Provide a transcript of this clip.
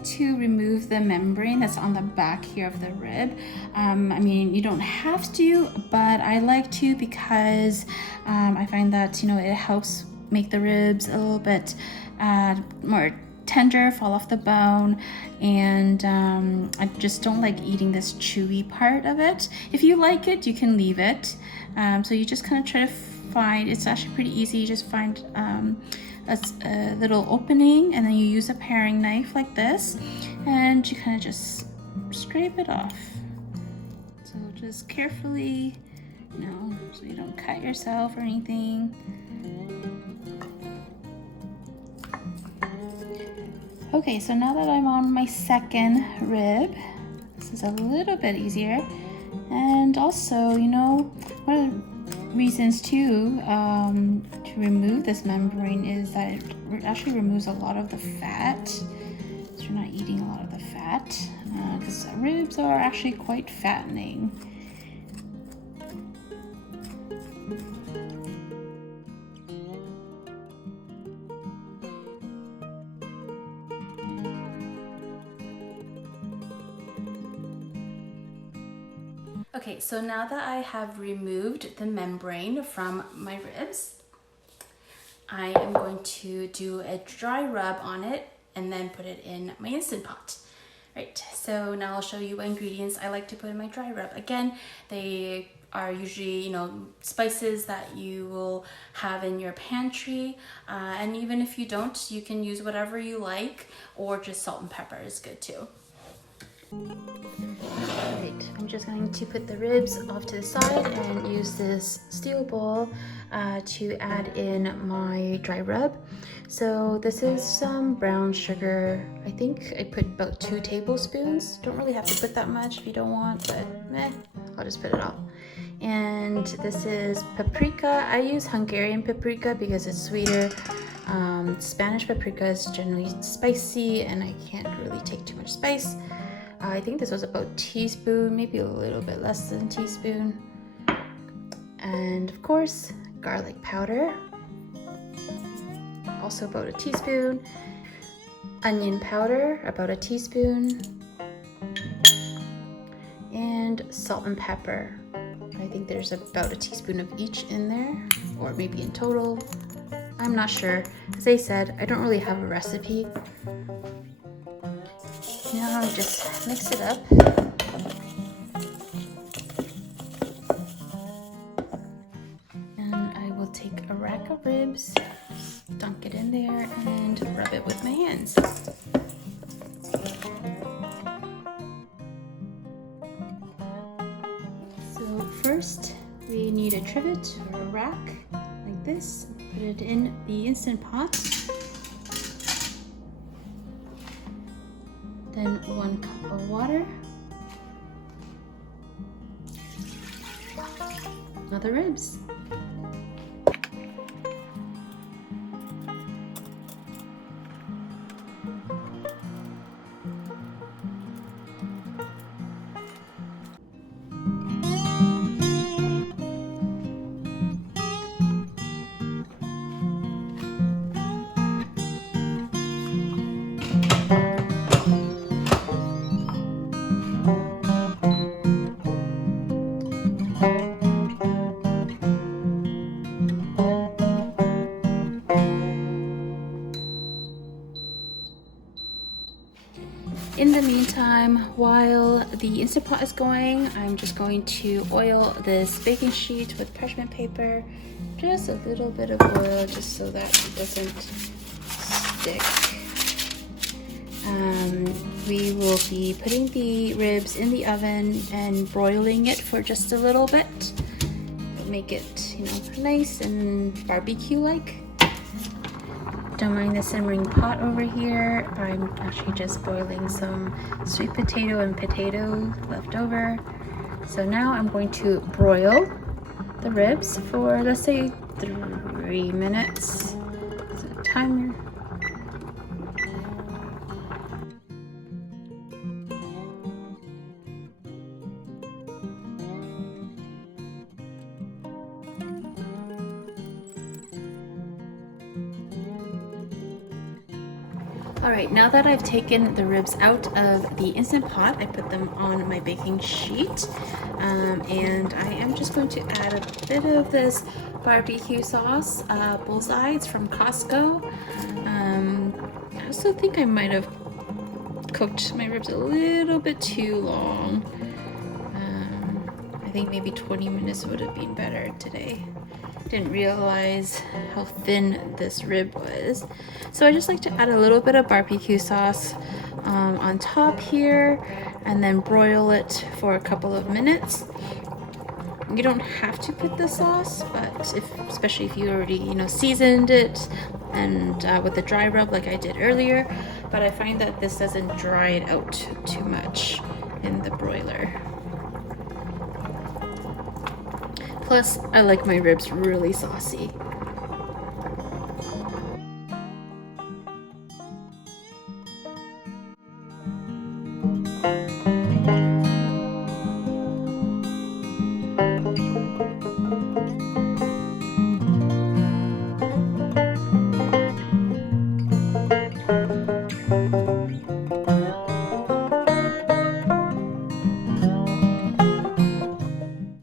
like to remove the membrane that's on the back here of the rib. I mean, you don't have to, but I like to because I find that, you know, it helps make the ribs a little bit more tender, fall off the bone, and I just don't like eating this chewy part of it. If you like it, you can leave it. So you just kind of try to find, it's actually pretty easy. You just find a little opening, and then you use a paring knife like this, and you kind of just scrape it off. So just carefully, you know, so you don't cut yourself or anything. Okay, so now that I'm on my second rib, this is a little bit easier. And also, you know, one of the reasons too to remove this membrane is that it actually removes a lot of the fat. So you're not eating a lot of the fat, because ribs are actually quite fattening. Okay, so now that I have removed the membrane from my ribs, I am going to do a dry rub on it and then put it in my Instant Pot. Right, so now I'll show you what ingredients I like to put in my dry rub. Again, they are usually, you know, spices that you will have in your pantry, and even if you don't, you can use whatever you like, or just salt and pepper is good too. Alright, I'm just going to put the ribs off to the side and use this steel bowl to add in my dry rub. So this is some brown sugar. I think I put about 2 tablespoons. Don't really have to put that much if you don't want, but I'll just put it all. And this is paprika. I use Hungarian paprika because it's sweeter. Spanish paprika is generally spicy and I can't really take too much spice. I think this was about a teaspoon, maybe a little bit less than a teaspoon. And of course, garlic powder, also about a teaspoon. Onion powder, about a teaspoon. And salt and pepper. I think there's about a teaspoon of each in there, or maybe in total. I'm not sure. As I said, I don't really have a recipe. Now I just mix it up. And I will take a rack of ribs, dunk it in there, and rub it with my hands. So first, we need a trivet or a rack like this. Put it in the Instant Pot. Then 1 cup of water. Now the ribs. In the meantime, while the Instant Pot is going, I'm just going to oil this baking sheet with parchment paper. Just a little bit of oil, just so that it doesn't stick. We will be putting the ribs in the oven and broiling it for just a little bit. Make it, you know, nice and barbecue-like. Don't mind the simmering pot over here. I'm actually just boiling some sweet potato and potato left over. So now I'm going to broil the ribs for, let's say, 3 minutes. So timer. All right, now that I've taken the ribs out of the Instant Pot, I put them on my baking sheet. And I am just going to add a bit of this barbecue sauce, Bullseye. It's from Costco. I also think I might have cooked my ribs a little bit too long. I think maybe 20 minutes would have been better today. Didn't realize how thin this rib was. So I just like to add a little bit of barbecue sauce on top here and then broil it for a couple of minutes. You don't have to put the sauce, but especially if you already, seasoned it and with the dry rub like I did earlier, but I find that this doesn't dry it out too much in the broiler. Plus, I like my ribs really saucy.